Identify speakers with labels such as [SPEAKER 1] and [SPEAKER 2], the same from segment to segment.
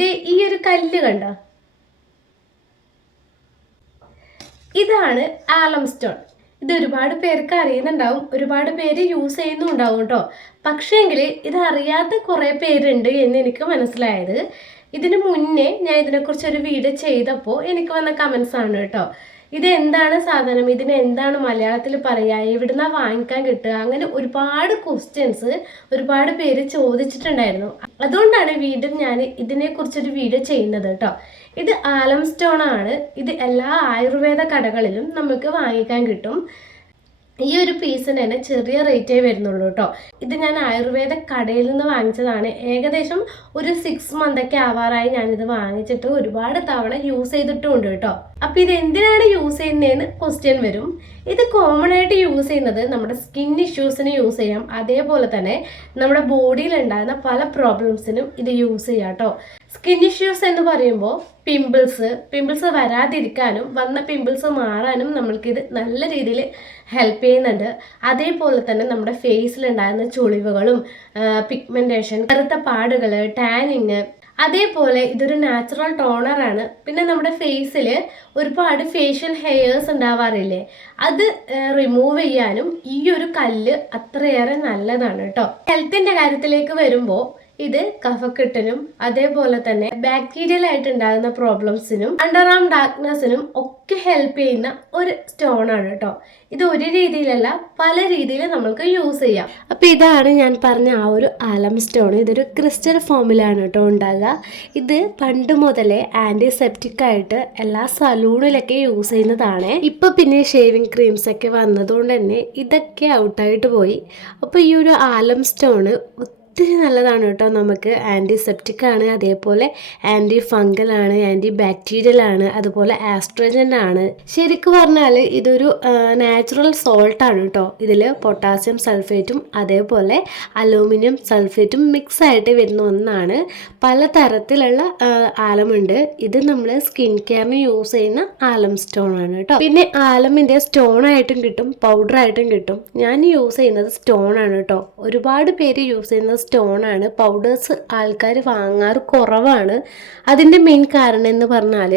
[SPEAKER 1] ദേ ഈ ഒരു കല്ല് കണ്ട. ഇതാണ് ആലം സ്റ്റോൺ. ഇത് ഒരുപാട് പേർക്ക് അറിയുന്നുണ്ടാവും. ഒരുപാട് പേര് യൂസ് ചെയ്യുന്നുണ്ടാവും കേട്ടോ. പക്ഷേങ്കിൽ ഇത് അറിയാത്ത കുറേ പേരുണ്ട് എന്ന് എനിക്ക് മനസ്സിലായത്. ഇതിന് മുന്നേ ഞാൻ ഇതിനെക്കുറിച്ച് ഒരു വീഡിയോ ചെയ്തപ്പോൾ എനിക്ക് വന്ന കമൻസ് ആണ് കേട്ടോ. ഇത് എന്താണ് സാധനം? ഇതിന് എന്താണ് മലയാളത്തിൽ പറയുക എവിടുന്നാ വാങ്ങിക്കാൻ കിട്ടുക? അങ്ങനെ ഒരുപാട് ക്വസ്റ്റ്യൻസ് ഒരുപാട് പേര് ചോദിച്ചിട്ടുണ്ടായിരുന്നു. അതുകൊണ്ടാണ് വീണ്ടും ഞാൻ ഇതിനെക്കുറിച്ചൊരു വീഡിയോ ചെയ്യുന്നത് കേട്ടോ ഇത് ആലം സ്റ്റോൺ ആണ്. ഇത് എല്ലാ ആയുർവേദ കടകളിലും നമുക്ക് വാങ്ങിക്കാൻ കിട്ടും. ഈ ഒരു പീസിന് തന്നെ ചെറിയ റേറ്റേ വരുന്നുള്ളൂ കേട്ടോ. ഇത് ഞാൻ ആയുർവേദ കടയിൽ നിന്ന് വാങ്ങിച്ചതാണ്. ഏകദേശം ഒരു സിക്സ് മന്തൊക്കെ ആവാറായി ഞാനിത് വാങ്ങിച്ചിട്ട് ഒരുപാട് തവണ യൂസ് ചെയ്തിട്ടുമുണ്ട് കേട്ടോ. അപ്പോൾ ഇത് എന്തിനാണ് യൂസ് ചെയ്യുന്നതെന്ന് ക്വസ്റ്റ്യൻ വരും. ഇത് കോമൺ ആയിട്ട് യൂസ് ചെയ്യുന്നത് നമ്മുടെ സ്കിൻ ഇഷ്യൂസിന് യൂസ് ചെയ്യാം. അതേപോലെ തന്നെ നമ്മുടെ ബോഡിയിൽ ഉണ്ടാകുന്ന പല പ്രോബ്ലംസിനും ഇത് യൂസ് ചെയ്യാം കേട്ടോ. സ്കിൻ ഇഷ്യൂസ് എന്ന് പറയുമ്പോൾ പിമ്പിൾസ് പിമ്പിൾസ് വരാതിരിക്കാനും വന്ന പിമ്പിൾസ് മാറാനും നമ്മൾക്കിത് നല്ല രീതിയിൽ ഹെൽപ്പ് ചെയ്യുന്നുണ്ട്. അതേപോലെ തന്നെ നമ്മുടെ ഫേസിൽ ഉണ്ടാകുന്ന ചുളിവുകളും പിഗ്മെന്റേഷൻ കറുത്ത പാടുകൾ ടാനിങ് അതേപോലെ ഇതൊരു നാച്ചുറൽ ടോണറാണ് പിന്നെ നമ്മുടെ ഫേസിൽ ഒരുപാട് ഫേഷ്യൽ ഹെയേഴ്സ് ഉണ്ടാവാറില്ലേ? അത് റിമൂവ് ചെയ്യാനും ഈ ഒരു കല്ല് അത്രയേറെ നല്ലതാണ് കേട്ടോ. ഹെൽത്തിന്റെ കാര്യത്തിലേക്ക് വരുമ്പോൾ ഇത് കഫക്കെട്ടിനും അതേപോലെ തന്നെ ബാക്ടീരിയൽ ആയിട്ട് ഉണ്ടാകുന്ന പ്രോബ്ലംസിനും അണ്ടർ ആം ഡാർക്ക്നെസ്സിനും ഒക്കെ ഹെൽപ്പ് ചെയ്യുന്ന ഒരു സ്റ്റോൺ ആണ് കേട്ടോ ഇത് ഒരു രീതിയിലല്ല പല രീതിയിൽ നമ്മൾക്ക് യൂസ് ചെയ്യാം. അപ്പൊ ഇതാണ് ഞാൻ പറഞ്ഞ ആ ഒരു ആലം സ്റ്റോൺ ഇതൊരു ക്രിസ്റ്റൽ ഫോമിലാണ് കേട്ടോ ഉണ്ടാകുക ഇത് പണ്ട് മുതലേ ആന്റിസെപ്റ്റിക് ആയിട്ട് എല്ലാ സലൂണിലൊക്കെ യൂസ് ചെയ്യുന്നതാണ്. ഇപ്പൊ പിന്നെ ഷേവിങ് ക്രീംസ് ഒക്കെ വന്നതുകൊണ്ട് തന്നെ ഇതൊക്കെ ഔട്ടായിട്ട് പോയി. അപ്പൊ ഈ ഒരു ആലം സ്റ്റോണ് ഒത്തിരി നല്ലതാണ് കേട്ടോ നമുക്ക് ആന്റിസെപ്റ്റിക് ആണ് അതേപോലെ ആന്റി ഫംഗൽ ആണ് ആന്റി ബാക്ടീരിയൽ ആണ് അതുപോലെ ആസ്ട്രജൻ ആണ്. ശരിക്കും പറഞ്ഞാൽ ഇതൊരു നാച്ചുറൽ സോൾട്ട് ആണ് കേട്ടോ. ഇതിൽ പൊട്ടാസ്യം സൾഫേറ്റും അതേപോലെ അലൂമിനിയം സൾഫേറ്റും മിക്സ് ആയിട്ട് വരുന്ന ഒന്നാണ്. പല തരത്തിലുള്ള ആലമുണ്ട്. ഇത് നമ്മൾ സ്കിൻ കെയറിന് യൂസ് ചെയ്യുന്ന ആലം സ്റ്റോൺ ആണ് കേട്ടോ. പിന്നെ ആലമിന്റെ സ്റ്റോൺ ആയിട്ടും കിട്ടും പൗഡർ ആയിട്ടും കിട്ടും. ഞാൻ യൂസ് ചെയ്യുന്നത് സ്റ്റോൺ ആണ് കേട്ടോ. ഒരുപാട് പേര് യൂസ് ചെയ്യുന്നത് സ്റ്റോൺ ആണ് പൗഡേഴ്സ് ആൾക്കാർ വാങ്ങാറ് കുറവാണ്. അതിന്റെ മെയിൻ കാരണം എന്ന് പറഞ്ഞാൽ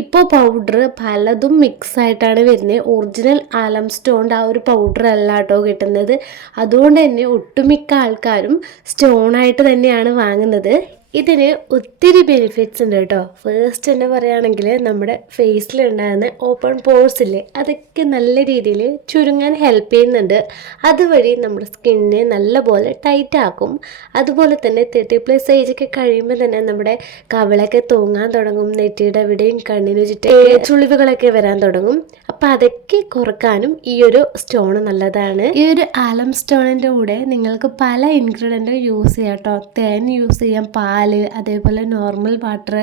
[SPEAKER 1] ഇപ്പോൾ പൗഡർ പലതും മിക്സ് ആയിട്ടാണ് വരുന്നത് ഒറിജിനൽ ആലം സ്റ്റോണിന്റെ ആ ഒരു പൗഡർ അല്ല കേട്ടോ കിട്ടുന്നത്. അതുകൊണ്ട് തന്നെ ഒട്ടുമിക്ക ആൾക്കാരും സ്റ്റോണായിട്ട് തന്നെയാണ് വാങ്ങുന്നത്. ഇതിന് ഒത്തിരി ബെനിഫിറ്റ്സ് ഉണ്ട് കേട്ടോ. ഫസ്റ്റ് തന്നെ പറയുകയാണെങ്കിൽ നമ്മുടെ ഫേസിൽ ഉണ്ടാകുന്ന ഓപ്പൺ പോഴ്സ് ഇല്ലേ അതൊക്കെ നല്ല രീതിയിൽ ചുരുങ്ങാൻ ഹെൽപ്പ് ചെയ്യുന്നുണ്ട്. അതുവഴി നമ്മുടെ സ്കിന്നിനെ നല്ലപോലെ ടൈറ്റ് ആക്കും. അതുപോലെ തന്നെ തേർട്ടി പ്ലസ് ഏജ് ഒക്കെ കഴിയുമ്പോൾ തന്നെ നമ്മുടെ കവളൊക്കെ തൂങ്ങാൻ തുടങ്ങും നെറ്റിയുടെ എവിടെയും കണ്ണിന് ചുറ്റും ചുളിവുകളൊക്കെ വരാൻ തുടങ്ങും. അപ്പം അതൊക്കെ കുറക്കാനും ഈ ഒരു സ്റ്റോൺ നല്ലതാണ്. ഈ ഒരു ആലം സ്റ്റോണിന്റെ കൂടെ നിങ്ങൾക്ക് പല ഇൻഗ്രീഡിയന്റും യൂസ് ചെയ്യാം കേട്ടോ. തേൻ യൂസ് ചെയ്യാം പാൽ അതേപോലെ normal water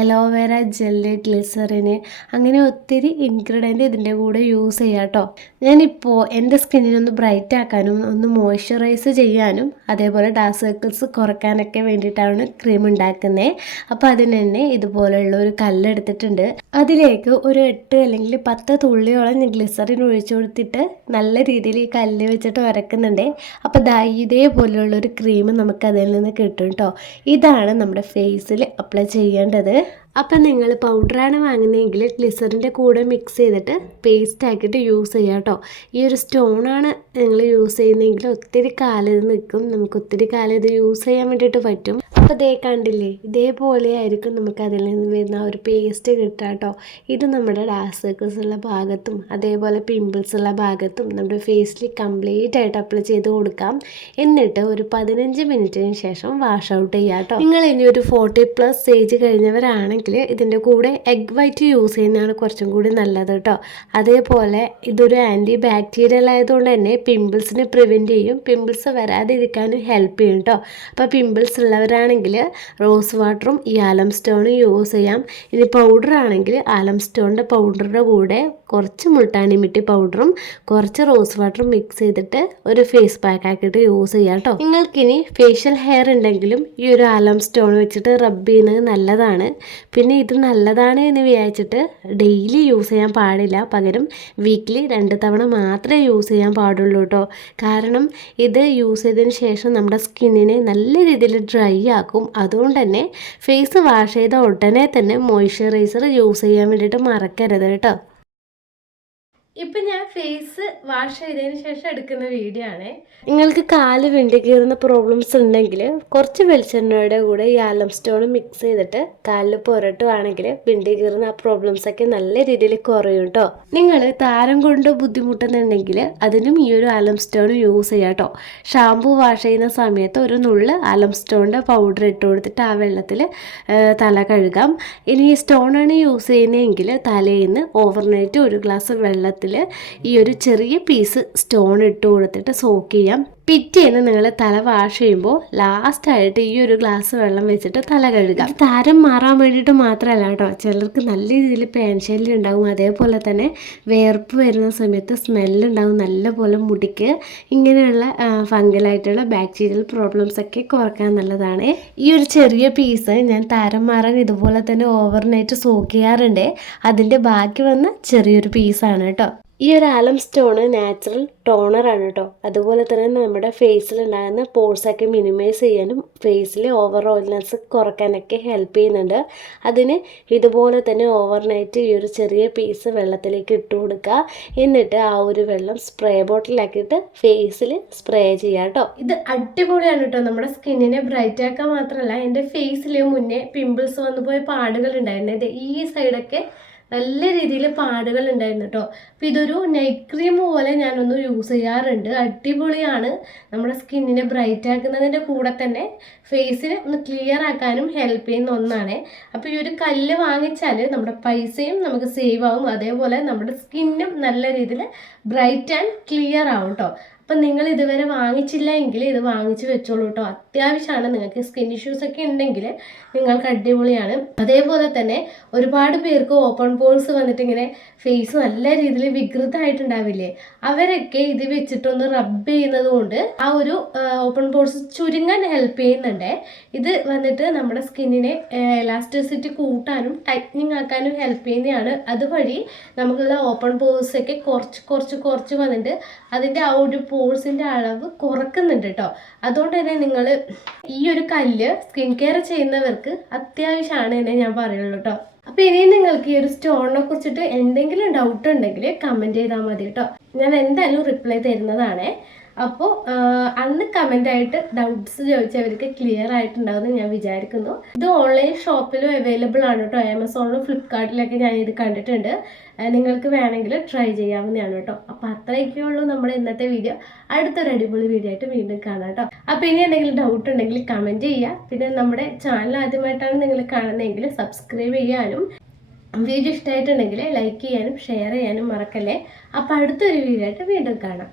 [SPEAKER 1] aloe vera gel glycerin അങ്ങനെ ഒത്തിരി ഇൻഗ്രീഡിയന്റ് ഇതിന്റെ കൂടെ യൂസ് ചെയ്യാം കേട്ടോ. ഞാനിപ്പോൾ എന്റെ സ്കിന്നിനൊന്ന് ബ്രൈറ്റ് ആക്കാനും ഒന്ന് മോയ്സ്ചറൈസ് ചെയ്യാനും അതേപോലെ ഡാർക്ക് സർക്കിൾസ് കുറയ്ക്കാനൊക്കെ വേണ്ടിയിട്ടാണ് ക്രീം ഉണ്ടാക്കുന്നത് അപ്പോൾ അതിന് തന്നെ ഇതുപോലെയുള്ള ഒരു കല്ലെടുത്തിട്ടുണ്ട്. അതിലേക്ക് ഒരു എട്ട് അല്ലെങ്കിൽ പത്ത് തുള്ളിയോളം ഗ്ലിസറിൻ ഒഴിച്ചു കൊടുത്തിട്ട് നല്ല രീതിയിൽ ഈ കല്ല് വെച്ചിട്ട് വരക്കുന്നുണ്ട്. അപ്പോൾ ദാ ഇതേപോലെയുള്ളൊരു ക്രീം നമുക്ക് അതിൽ നിന്ന് കിട്ടും കേട്ടോ ഇതാണ് നമ്മുടെ ഫേസിൽ അപ്ലൈ ചെയ്യേണ്ടത്. അപ്പം നിങ്ങൾ പൗഡറാണ് വാങ്ങുന്നതെങ്കിൽ ഗ്ലിസറിന്റെ കൂടെ മിക്സ് ചെയ്തിട്ട് പേസ്റ്റ് ആക്കിയിട്ട് യൂസ് ചെയ്യാം കേട്ടോ. ഈ ഒരു സ്റ്റോണാണ് നിങ്ങൾ യൂസ് ചെയ്യുന്നതെങ്കിൽ ഒത്തിരി കാലം ഇത് നിൽക്കും. നമുക്ക് ഒത്തിരി കാലം ഇത് യൂസ് ചെയ്യാൻ വേണ്ടിയിട്ട് പറ്റും. അപ്പോൾ ഇതേ കണ്ടില്ലേ ഇതേപോലെ ആയിരിക്കും നമുക്ക് അതിൽ നിന്ന് വരുന്ന ഒരു പേസ്റ്റ് കിട്ടുക കേട്ടോ. ഇത് നമ്മുടെ ഡാർക്ക് സർക്കിൾസ് ഉള്ള ഭാഗത്തും അതേപോലെ പിമ്പിൾസ് ഉള്ള ഭാഗത്തും നമ്മുടെ ഫേസിൽ കംപ്ലീറ്റ് ആയിട്ട് അപ്ലൈ ചെയ്ത് കൊടുക്കാം. എന്നിട്ട് ഒരു പതിനഞ്ച് മിനിറ്റിന് ശേഷം വാഷ് ഔട്ട് ചെയ്യാം കേട്ടോ. നിങ്ങൾ ഇനി ഒരു ഫോർട്ടി പ്ലസ് ഏജ് കഴിഞ്ഞവരാണെങ്കിൽ ഇതിന്റെ കൂടെ എഗ് വൈറ്റ് യൂസ് ചെയ്യുന്നതാണ് കുറച്ചും കൂടി നല്ലത് കേട്ടോ. അതേപോലെ ഇതൊരു ആന്റി ബാക്ടീരിയൽ ആയതുകൊണ്ട് തന്നെ പിമ്പിൾസിനെ പ്രിവെന്റ് ചെയ്യും. പിമ്പിൾസ് വരാതിരിക്കാനും ഹെൽപ്പ് ചെയ്യും കേട്ടോ. അപ്പോൾ പിമ്പിൾസ് ഉള്ളവരാണെങ്കിൽ റോസ് വാട്ടറും ഈ ആലം സ്റ്റോണും യൂസ് ചെയ്യാം. ഇനി പൗഡർ ആണെങ്കിൽ ആലം സ്റ്റോണിന്റെ പൗഡറിന്റെ കൂടെ കുറച്ച് മുൾട്ടാണി മിട്ടി പൗഡറും കുറച്ച് റോസ് വാട്ടറും മിക്സ് ചെയ്തിട്ട് ഒരു ഫേസ് പാക്ക് ആക്കിയിട്ട് യൂസ് ചെയ്യാം കേട്ടോ. നിങ്ങൾക്കിനി ഫേഷ്യൽ ഹെയർ ഉണ്ടെങ്കിലും ഈ ഒരു ആലം സ്റ്റോൺ വെച്ചിട്ട് റബ്ബ് ചെയ്യുന്നത് നല്ലതാണ്. പിന്നെ ഇത് നല്ലതാണ് എന്ന് വിചാരിച്ചിട്ട് ഡെയിലി യൂസ് ചെയ്യാൻ പാടില്ല. പകരം വീക്ക്ലി രണ്ട് തവണ മാത്രമേ യൂസ് ചെയ്യാൻ പാടുള്ളൂ കേട്ടോ. കാരണം ഇത് യൂസ് ചെയ്തതിന് ശേഷം നമ്മുടെ സ്കിന്നിനെ നല്ല രീതിയിൽ ഡ്രൈ ആക്കും. അതുകൊണ്ട് തന്നെ ഫേസ് വാഷ് ചെയ്ത ഉടനെ തന്നെ മോയ്സ്ചറൈസർ യൂസ് ചെയ്യാൻ വേണ്ടിയിട്ട് മറക്കരുത് കേട്ടോ. ഇപ്പം ഞാൻ ഫേസ് വാഷ് ചെയ്തതിന് ശേഷം എടുക്കുന്ന വീഡിയോ ആണ്. നിങ്ങൾക്ക് കാൽ വിണ്ടി കീറുന്ന പ്രോബ്ലംസ് ഉണ്ടെങ്കിൽ കുറച്ച് വെളിച്ചെണ്ണയുടെ കൂടെ ഈ ആലം സ്റ്റോൺ മിക്സ് ചെയ്തിട്ട് കാലിൽ പുരട്ടുവാണെങ്കിൽ വിണ്ടി കീറുന്ന ആ പ്രോബ്ലംസ് ഒക്കെ നല്ല രീതിയിൽ കുറയും കേട്ടോ നിങ്ങൾ താരം കൊണ്ട് ബുദ്ധിമുട്ടുന്നുണ്ടെങ്കിൽ അതിനും ഈ ഒരു ആലം സ്റ്റോൺ യൂസ് ചെയ്യാം കേട്ടോ ഷാമ്പു വാഷ് ചെയ്യുന്ന സമയത്ത് ഒരു നുള്ള് ആലം സ്റ്റോണിന്റെ പൗഡർ ഇട്ട് കൊടുത്തിട്ട് ആ വെള്ളത്തിൽ തല കഴുകാം. ഇനി ഈ സ്റ്റോണാണ് യൂസ് ചെയ്യുന്നതെങ്കിൽ തലയിൽ നിന്ന് ഓവർനൈറ്റ് ഒരു ഗ്ലാസ് വെള്ളത്തിൽ ഈ ഒരു ചെറിയ പീസ് സ്റ്റോൺ ഇട്ട് കൊടുത്തിട്ട് സോക്ക് ചെയ്യാം. പിറ്റേന്ന് നിങ്ങൾ തല വാഷ് ചെയ്യുമ്പോൾ ലാസ്റ്റായിട്ട് ഈ ഒരു ഗ്ലാസ് വെള്ളം വെച്ചിട്ട് തല കഴുകുക താരം മാറാൻ വേണ്ടിയിട്ട് മാത്രമല്ല കേട്ടോ. ചിലർക്ക് നല്ല രീതിയിൽ പേൻശല്യം ഉണ്ടാവും. അതേപോലെ തന്നെ വേർപ്പ് വരുന്ന സമയത്ത് സ്മെല്ലുണ്ടാവും നല്ലപോലെ മുടിക്ക് ഇങ്ങനെയുള്ള ഫംഗലായിട്ടുള്ള ബാക്ടീരിയൽ പ്രോബ്ലംസ് ഒക്കെ കുറയ്ക്കാൻ നല്ലതാണ്. ഈ ഒരു ചെറിയ പീസ് ഞാൻ താരം മാറാൻ ഇതുപോലെ തന്നെ ഓവർനൈറ്റ് സോക്ക് ചെയ്യാറുണ്ട്. അതിന്റെ ബാക്കി വന്ന ചെറിയൊരു പീസാണ് കേട്ടോ. ഈ ഒരു ആലം സ്റ്റോണ് നാച്ചുറൽ ടോണറാണ് കേട്ടോ അതുപോലെ തന്നെ നമ്മുടെ ഫേസിൽ ഉണ്ടാകുന്ന പോഴ്സൊക്കെ മിനിമൈസ് ചെയ്യാനും ഫേസിലെ ഓവർ ഓയിൽനെസ് കുറയ്ക്കാനൊക്കെ ഹെൽപ്പ് ചെയ്യുന്നുണ്ട്. അതിന് ഇതുപോലെ തന്നെ ഓവർനൈറ്റ് ഈ ഒരു ചെറിയ പീസ് വെള്ളത്തിലേക്ക് ഇട്ട് കൊടുക്കുക. എന്നിട്ട് ആ ഒരു വെള്ളം സ്പ്രേ ബോട്ടിലാക്കിയിട്ട് ഫേസിൽ സ്പ്രേ ചെയ്യുക കേട്ടോ ഇത് അടിപൊളിയാണ് കേട്ടോ നമ്മുടെ സ്കിന്നിനെ ബ്രൈറ്റ് ആക്കാൻ മാത്രമല്ല എന്റെ ഫേസിൽ മുന്നേ പിമ്പിൾസ് വന്നു പോയ പാടുകൾ ഉണ്ടായിരുന്നു. ഈ സൈഡൊക്കെ നല്ല രീതിയിൽ പാടുകൾ ഉണ്ടായിരുന്നു കേട്ടോ അപ്പം ഇതൊരു നൈറ്റ് ക്രീം പോലെ ഞാനൊന്ന് യൂസ് ചെയ്യാറുണ്ട്. അടിപൊളിയാണ്. നമ്മുടെ സ്കിന്നിനെ ബ്രൈറ്റ് ആക്കുന്നതിന്റെ കൂടെ തന്നെ ഫേസിനെ ഒന്ന് ക്ലിയർ ആക്കാനും ഹെൽപ്പ് ചെയ്യുന്ന ഒന്നാണ്. അപ്പോൾ ഈ ഒരു കല്ല് വാങ്ങിച്ചാൽ നമ്മുടെ പൈസയും നമുക്ക് സേവ് ആവും. അതേപോലെ നമ്മുടെ സ്കിന്നും നല്ല രീതിയിൽ ബ്രൈറ്റ് ആൻഡ് ക്ലിയർ ആവും കേട്ടോ അപ്പം നിങ്ങൾ ഇതുവരെ വാങ്ങിച്ചില്ല എങ്കിൽ ഇത് വാങ്ങിച്ച് വെച്ചോളൂ കേട്ടോ. അത്യാവശ്യമാണ്. നിങ്ങൾക്ക് സ്കിൻ ഇഷ്യൂസ് ഒക്കെ ഉണ്ടെങ്കിൽ നിങ്ങൾക്ക് അടിപൊളിയാണ്. അതേപോലെ തന്നെ ഒരുപാട് പേർക്ക് ഓപ്പൺ പോൾസ് വന്നിട്ട് ഇങ്ങനെ ഫേസ് നല്ല രീതിയിൽ വികൃതമായിട്ടുണ്ടാവില്ലേ? അവരൊക്കെ ഇത് വെച്ചിട്ടൊന്ന് റബ്ബ് ചെയ്യുന്നത് കൊണ്ട് ആ ഒരു ഓപ്പൺ പോൾസ് ചുരുങ്ങാൻ ഹെൽപ്പ് ചെയ്യുന്നുണ്ട്. ഇത് വന്നിട്ട് നമ്മുടെ സ്കിന്നിനെ എലാസ്റ്റിസിറ്റി കൂട്ടാനും ടൈറ്റനിങ് ആക്കാനും ഹെൽപ്പ് ചെയ്യുന്നതാണ്. അതുവഴി നമുക്കുള്ള ഓപ്പൺ പോൾസ് ഒക്കെ കുറച്ച് കുറച്ച് കുറച്ച് വന്നിട്ട് അതിന്റെ ആ ഒരു പോഴ്സിന്റെ അളവ് കുറക്കുന്നുണ്ട് കേട്ടോ അതുകൊണ്ട് തന്നെ നിങ്ങൾ ഈ ഒരു കല്ല് സ്കിൻ കെയർ ചെയ്യുന്നവർക്ക് അത്യാവശ്യമാണ് എന്നെ ഞാൻ പറയുള്ളൂ കേട്ടോ അപ്പോൾ ഇനിയും നിങ്ങൾക്ക് ഈ ഒരു സ്റ്റോണിനെ കുറിച്ചിട്ട് എന്തെങ്കിലും ഡൗട്ട് ഉണ്ടെങ്കിൽ കമന്റ് ചെയ്താൽ മതി കേട്ടോ ഞാൻ എന്തായാലും റിപ്ലൈ തരുന്നതാണേ. അപ്പോൾ അന്ന് കമന്റ് ആയിട്ട് ഡൗട്ട്സ് ചോദിച്ചവർക്ക് ക്ലിയർ ആയിട്ടുണ്ടാവുമെന്ന് ഞാൻ വിചാരിക്കുന്നു. ഇത് ഓൺലൈൻ ഷോപ്പിലും അവൈലബിൾ ആണ് കേട്ടോ. ആമസോണിലും ഫ്ലിപ്കാർട്ടിലൊക്കെ ഞാൻ ഇത് കണ്ടിട്ടുണ്ട്. നിങ്ങൾക്ക് വേണമെങ്കിൽ ട്രൈ ചെയ്യാവുന്നതാണ് കേട്ടോ. അപ്പോൾ അത്രയൊക്കെ ഉള്ളൂ നമ്മുടെ ഇന്നത്തെ വീഡിയോ അടുത്തൊരു അടിപൊളി വീഡിയോ ആയിട്ട് വീണ്ടും കാണാം കേട്ടോ. അപ്പോൾ ഇനി എന്തെങ്കിലും ഡൗട്ട് ഉണ്ടെങ്കിൽ കമന്റ് ചെയ്യുക. പിന്നെ നമ്മുടെ ചാനൽ ആദ്യമായിട്ടാണ് നിങ്ങൾ കാണുന്നതെങ്കിൽ സബ്സ്ക്രൈബ് ചെയ്യാനും വീഡിയോ ഇഷ്ടമായിട്ടുണ്ടെങ്കിൽ ലൈക്ക് ചെയ്യാനും ഷെയർ ചെയ്യാനും മറക്കല്ലേ. അപ്പോൾ അടുത്തൊരു വീഡിയോ ആയിട്ട് വീണ്ടും കാണാം.